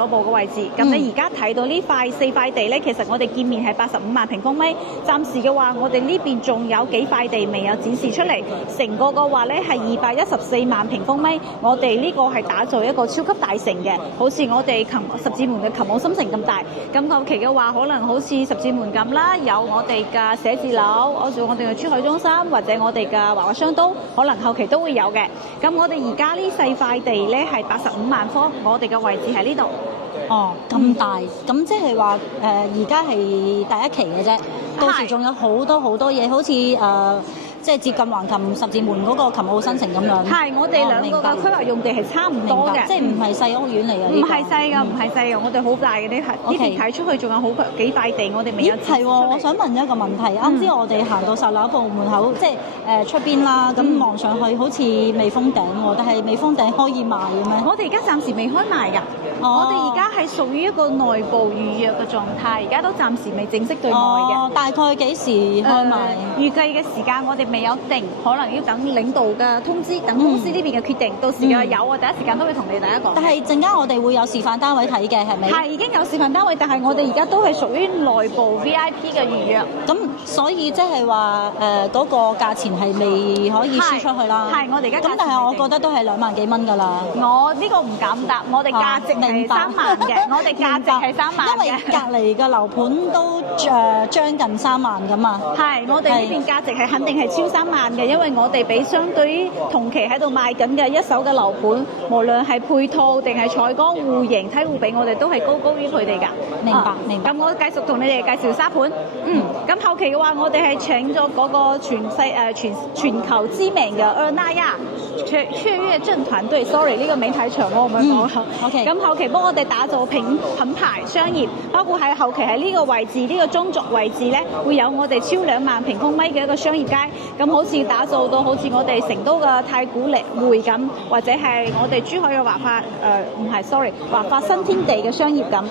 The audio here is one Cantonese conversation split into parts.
樂部嘅位置。咁你而家睇到呢塊4塊地咧，其實我哋見面係85萬平方米。暫時嘅話，我哋呢邊仲有幾塊地未有展示出嚟，成個嘅話咧係214萬平方米。我哋呢個係打造一個超級大城嘅，好似我哋十字門嘅琴網新城咁大。咁後期嘅話，可能好似十字門咁啦，有我哋嘅寫字樓，好似我哋嘅珠海中心或者我哋嘅華華商都，可能後期都會有嘅。咁我哋而家呢細塊地咧係85萬方，我哋嘅位置喺呢度。哦，咁大，咁即係話而家係第一期嘅啫，到時仲有好多嘢，好似即係接近橫琴十字門嗰個琴澳新城咁樣。係，我哋兩個嘅規劃用地係差唔多嘅，即係唔係細屋苑嚟嘅。唔係細㗎，唔係細㗎，我哋好大嘅呢邊睇出去仲有好幾塊地，我哋未有。係喎，我想問一個問題，啱先我哋行到售樓部門口，即係出邊啦，咁望上去好似未封頂喎，但係未封頂可以賣嘅咩？我哋而家暫時未開賣㗎。我哋而家係屬於一個內部預約嘅狀態，而家都暫時未正式對外嘅。大概幾時開賣？預計嘅時間我哋未有定，可能要等領導嘅通知，等公司呢邊嘅決定。到時有我第一時間都會同你第一講。但係陣間我哋會有示範單位睇嘅，係咪？係已經有示範單位，但係我哋而家都係屬於內部 VIP 嘅預約。咁所以即係話嗰個價錢係未可以輸出去啦。係，我哋而家咁，但係我覺得都係2萬幾蚊㗎啦。我呢個唔敢答，我哋價值係3萬嘅，我哋價值係3萬嘅。因為隔離嘅樓盤都將近3萬㗎嘛。係，我哋呢邊價值係肯定係超3萬嘅，因為我哋比相對於同期喺度賣緊嘅一手嘅樓盤，無論係配套定係採光戶型、梯戶比，我哋都係高於佢哋㗎。明白，明白。咁我繼續同你哋介紹沙盤。咁後期嘅話，我哋係請咗嗰個全球知名嘅爾納亞雀躍鎮團隊 ，sorry 呢個名太長我唔會講。OK。咁後期幫我哋打造品牌商業，包括喺後期喺呢個位置呢個中軸位置咧，會有我哋超2萬平方米嘅一個商業街。咁好似打造到好似我哋成都嘅太古匯咁，或者係我哋珠海嘅華發新天地嘅商業咁。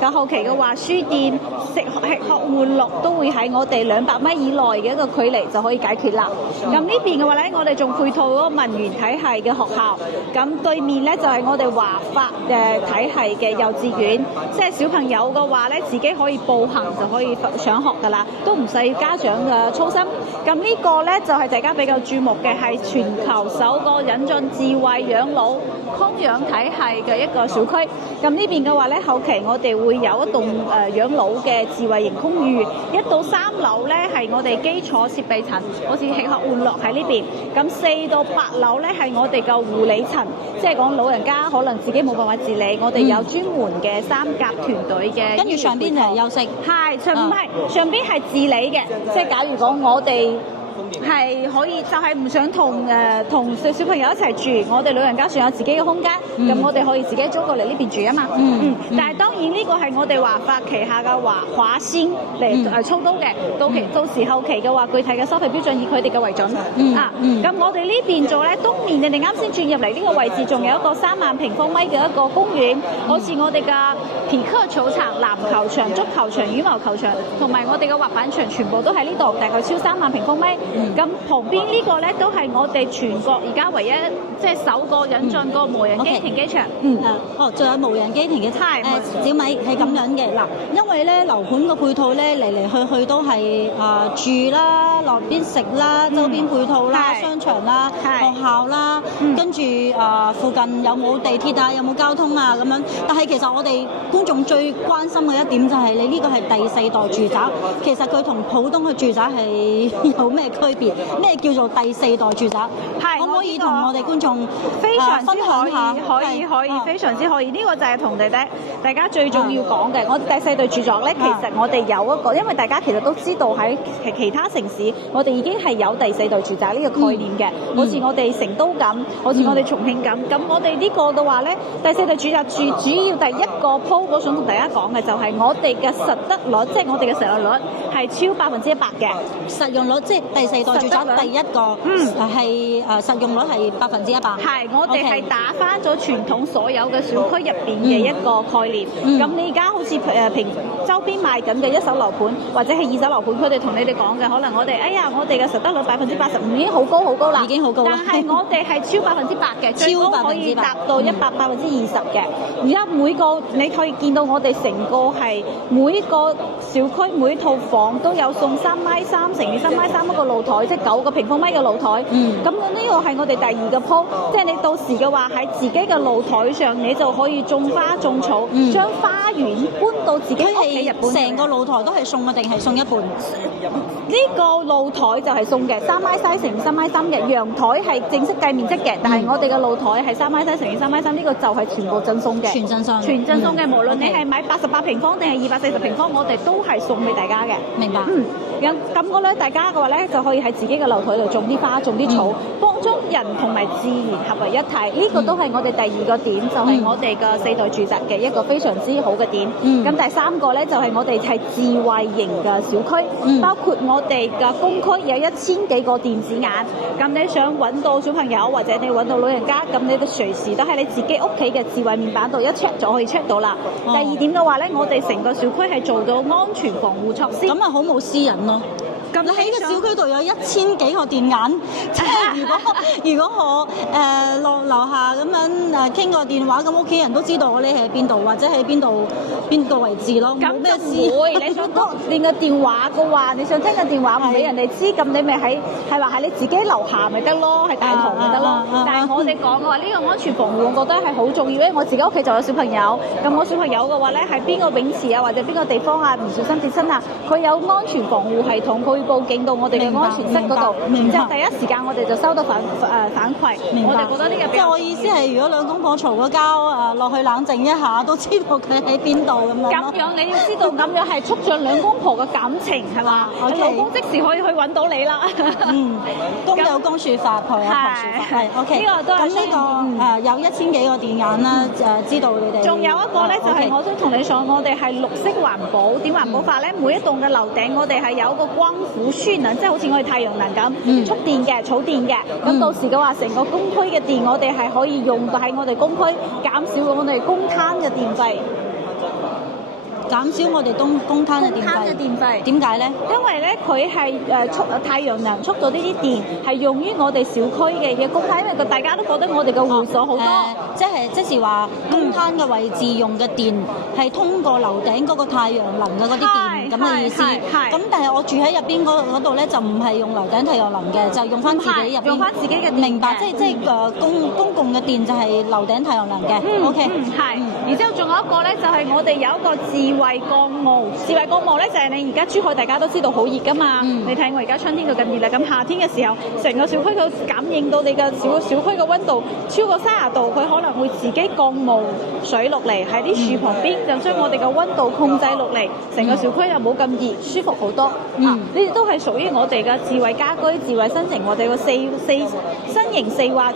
咁後期嘅話，書店、吃喝玩樂都會喺我哋200米以內嘅一個距離就可以解決啦。咁呢邊嘅話咧，我哋仲配套嗰個文員體系嘅學校，咁對面咧就係我哋華發嘅體系嘅幼稚園，即係小朋友嘅話咧，自己可以步行就可以上學㗎啦，都唔使家長嘅操心。咁呢個咧就係大家比較注目嘅，係全球首個引進智慧養老康養體系嘅一個小區。咁呢邊嘅話咧，後期我哋會有一棟養老嘅智慧型公寓，1到3樓咧係我哋基礎設備層，好似吃喝玩樂喺呢邊。咁4到8樓咧係我哋嘅護理層，即係講老人家可能自己冇辦法自理，我哋有專門嘅3甲團隊嘅。跟住上邊就係休息。係，上邊係自理嘅，即係假如講我哋係可以，就係唔想同小朋友一齊住，我哋老人家仲有自己嘅空間，咁我哋可以自己租過嚟呢邊住啊嘛。但係當然呢個係我哋華發旗下嘅華先嚟操刀嘅，到時後期嘅話，具體嘅收費標準以佢哋嘅為準。咁我哋呢邊做咧，東面你哋啱先轉入嚟呢個位置，仲有一個3萬平方米嘅一個公園，好似我哋嘅皮克球場、籃球場、足球場、羽毛球場，同埋我哋嘅滑板場，全部都喺呢度，大概超3萬平方米。咁旁邊呢個咧都係我哋全國而家唯一即係首個引進個無人機停機場。仲有無人機停嘅。小米係咁樣嘅嗱，因為咧樓盤個配套咧嚟去都係住啦、落邊食啦、周邊配套啦、商場啦、學校啦，跟住附近有冇地鐵啊、有冇交通啊咁樣。但係其實我哋觀眾最關心嘅一點就係你呢個係第4代住宅，其實佢同普通嘅住宅係有咩區別？咩叫做第4代住宅？可唔可以同我哋觀眾非常之分享下？可以，非常之可以。呢個就係同大家最重要講嘅。我哋第4代住宅咧，其實我哋有一個，因為大家其實都知道喺其他城市，我哋已經係有第4代住宅呢個概念嘅。好似我哋成都咁，好似我哋重慶咁。咁我哋呢個嘅話咧，第4代住宅主要第一個鋪，我想同大家講嘅就係我哋嘅實得率，即係我哋嘅實用率係超100%嘅。實用率即係第係四代住宅第一個，係實用率係100%。係，我哋係打翻咗傳統所有嘅小區入邊嘅一個概念。咁你而家好似平周邊賣緊嘅一手樓盤或者係二手樓盤，佢哋同你哋講嘅可能我哋我哋嘅實得率85%已經好高好高啦，已經好高啦。但係我哋係超100%嘅，最高可以達到120%嘅。而家每個你可以見到我哋成個係每個小區每套房都有送3.3米乘以3.3米一個露台，即係9個平方米嘅露台。咁呢個係我哋第二個鋪，即係你到時嘅話喺自己嘅露台上，你就可以種花種草，將花園搬到自己屋企入邊。成個露台都係送嘅定係送一半？呢個露台就係送嘅3.3米乘以3.3米嘅，陽台係正式計面積嘅，但係我哋嘅露台係3.3米乘以3.3米，呢個就係全部贈送嘅。全贈送。全贈送嘅，無論你係買88平方定係240平方，我哋都係送俾大家嘅。明白。咁我咧，大家嘅話咧就可以喺自己嘅樓台度種啲花、種啲草，將人同埋自然合為一體。呢個都係我哋第二個點，就係我哋嘅4代住宅嘅一個非常之好嘅點。咁第三個咧就係我哋係智慧型嘅小區，包括我哋嘅公區有1000幾個電子眼。咁你想揾到小朋友或者你揾到老人家，咁你都隨時都喺你自己屋企嘅智慧面板度一 check 就可以 check 到啦。第二點嘅話咧，我哋成個小區係做到安全防護措施。咁啊，好冇私隱咯。咁喺個小區度有1000幾個電眼，即係如果我落樓下咁樣傾個電話，咁屋企人都知道我匿喺邊度，或者喺邊個位置咯。咁咩事？你想連個電話嘅話，你想聽個電話唔俾人哋知，咁你咪係話喺你自己樓下咪得咯，喺大堂咪得咯。但係我哋講嘅話，呢個安全防護，我覺得係好重要，因為我自己屋企就有小朋友，咁我小朋友嘅話咧，喺邊個泳池啊，或者邊個地方啊，唔小心跌親啊，佢有安全防護系統，佢報警到我哋嘅安全室嗰度，然之後第一時間我哋就收到反饋。我哋覺得呢個即係我意思係，如果兩公婆嘈咗交落去冷靜一下，都知道佢喺邊度咁樣。咁樣你要知道，咁樣係促進兩公婆嘅感情係嘛？老公即時可以去揾到你啦。公有公説法，婆有婆説法。係 OK。呢個都係。咁呢個有1000幾個電眼啦，知道你哋。仲有一個咧，就係我想同你講，我哋係綠色環保。點環保法咧？每一棟嘅樓頂，我哋係有一個光伏宣能，即係好似我哋太陽能咁，蓄電嘅、儲電嘅。咁到時嘅話，成個公區嘅電，我哋係可以用到喺我哋公區，減少我哋公攤嘅電費。減少我哋公攤嘅電費。點解咧？因為咧，佢係太陽能促到呢啲電係用於我哋小區嘅公攤，因為大家都覺得我哋嘅會所好多，即是話公攤嘅位置用嘅電係通過樓頂嗰個太陽能嘅嗰啲電咁嘅意思。咁但係我住喺入邊嗰度咧，就唔係用樓頂太陽能嘅，就用翻自己入邊。用翻自己嘅電。明白，即係公共嘅電就係樓頂太陽能嘅。OK。係。然之後仲有一個咧，就係我哋有一個智慧鋼務。智慧鋼務咧就係你而家珠海大家都知道好熱噶嘛。你睇我而家春天就咁熱啦，咁夏天嘅時候，成個小區佢感應到你嘅小區嘅溫度超過30度，佢可能會自己降霧水落嚟喺啲樹旁邊，就將我哋嘅溫度控制落嚟，成個小區又冇咁熱，舒服好多。呢啲都係屬於我哋嘅智慧家居、智慧新城，我哋個新型四化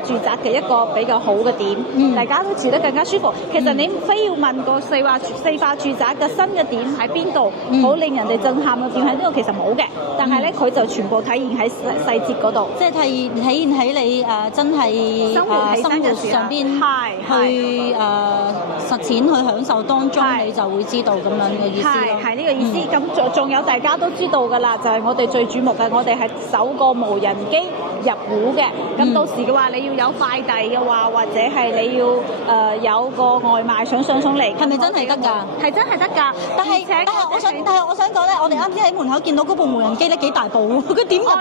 住宅嘅一個比較好嘅點，大家都住得更加舒服。其實你非要問個四化住宅嘅新嘅點喺邊度，好令人哋震撼嘅點喺呢度，其實冇嘅。但係咧，佢就全部體現喺細節嗰度，即係體現喺你真係生活上邊去實踐去享受當中，你就會知道咁樣嘅意思咯。係呢個意思。咁仲有大家都知道㗎啦，就係我哋最矚目嘅，我哋係首個無人機入戶嘅。咁到時嘅話，你要有快遞嘅話，或者係你要有個外賣想上嚟，係咪真係得㗎？係真係得㗎。但係我想講咧，我哋啱先喺門口見到嗰部無人機咧幾大部喎，佢點入到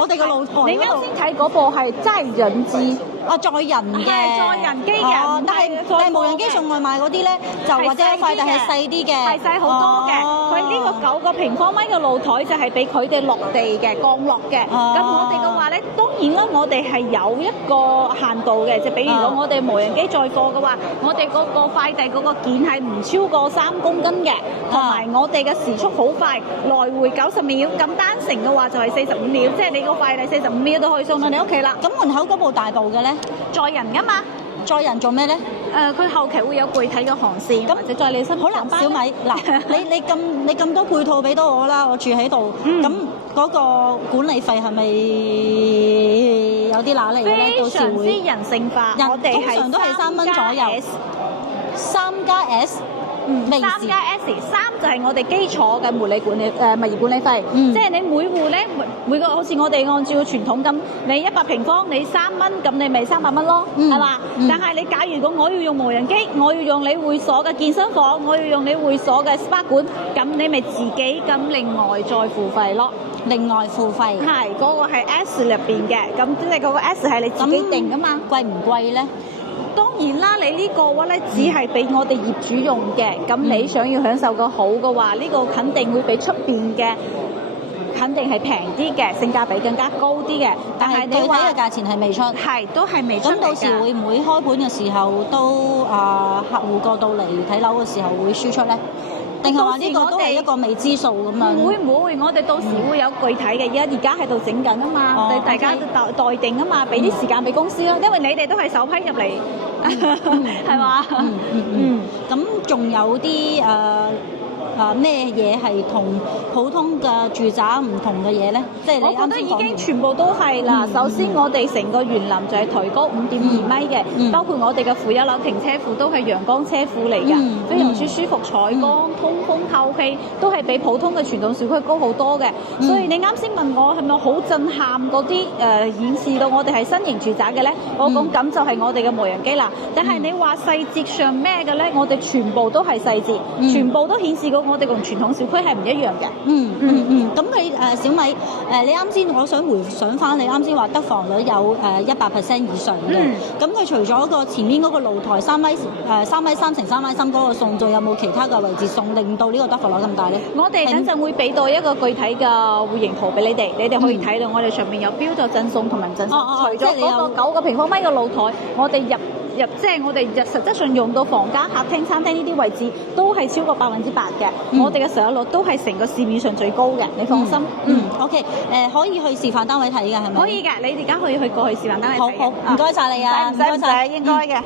我哋個露台？你啱先睇嗰部係載人機。載人嘅，載人機嘅。但係無人機送外賣嗰啲咧，就或者快遞係細啲嘅，係細好多嘅。佢呢個9個平方米嘅露台就係俾佢哋落地嘅降落嘅。咁我哋嘅話咧，當然啦，我哋係有一個限度嘅，就比如講我哋無人機載貨嘅話，我哋嗰個快遞嗰個件係唔超過3公斤嘅，同埋我哋嘅時速好快，來回90秒。咁單程嘅話就係45秒，即係你個快遞45秒都可以送到你屋企啦。咁門口嗰部大部嘅咧？載人㗎嘛？載人做咩咧？佢後期會有具體嘅航線，或者載你身。好啦，小米，嗱，你咁多配套俾到我啦，我住喺度，咁嗰個管理費係咪有啲揦脷嘅咧？到時非常之會人性化，人我哋係通常都係3蚊左右。3+S，咩意思？ 3+S， 3就係我哋基礎嘅物業管理費，即係你每戶咧每個好似我哋按照傳統咁，你100平方你3蚊，咁你咪300蚊咯，係嘛？但係你假如如果我要用無人機，我要用你會所嘅健身房，我要用你會所嘅 SPA 館，咁你咪自己咁另外再付費咯。另外付費。係嗰個係 S 入邊嘅，咁即係嗰個 S 係你自己定噶嘛。貴唔貴咧？當然啦，你呢個話咧只係俾我哋業主用嘅，咁你想要享受個好嘅話，呢個肯定會比出邊嘅肯定係平啲嘅，性價比更加高啲嘅。但係你話具體嘅價錢係未出，係都係未出嚟㗎。咁到時會唔會開盤嘅時候都客戶過到嚟睇樓嘅時候會輸出咧？定係話呢個都係一個未知數咁樣？會唔會？我哋到時會有具體嘅，而家喺度整緊啊嘛，大家都待定啊嘛，俾啲時間俾公司咯，因為你哋都係首批入嚟，係嘛？咁仲有啲咩嘢係同普通嘅住宅唔同嘅嘢咧？即係你啱先講。我覺得已經全部都係啦。首先我哋成個園林就係抬高5.2米嘅，包括我哋嘅負一樓停車庫都係陽光車庫嚟㗎，非常之舒服，採光、通風、透氣，都係比普通嘅傳統小區高好多嘅。所以你啱先問我係咪好震撼嗰啲顯示到我哋係新型住宅嘅咧？我講咁就係我哋嘅無人機啦。但係你話細節上咩嘅咧？我哋全部都係細節，全部都顯示到我哋同傳統小區係唔一樣嘅。咁你小米你啱先，我想回想翻你啱先話得房率有100% 以上嘅。咁佢除咗個前面嗰個露台3米3乘3米3嗰個送，仲有冇其他嘅位置送，令到呢個得房率咁大咧？我哋等陣會俾到一個具體嘅戶型圖俾你哋可以睇到我哋上面有標咗贈送同埋贈送。除咗嗰個9個平方米嘅露台，我哋入即係我哋實質上用到房間、客廳、餐廳呢啲位置都係超過8%嘅。我哋嘅實用率都係成個市面上最高嘅，你放心。OK， 可以去示範單位睇㗎係咪？可以㗎，你而家可以去過去示範單位睇。好，唔該晒你啊，唔使，應該嘅。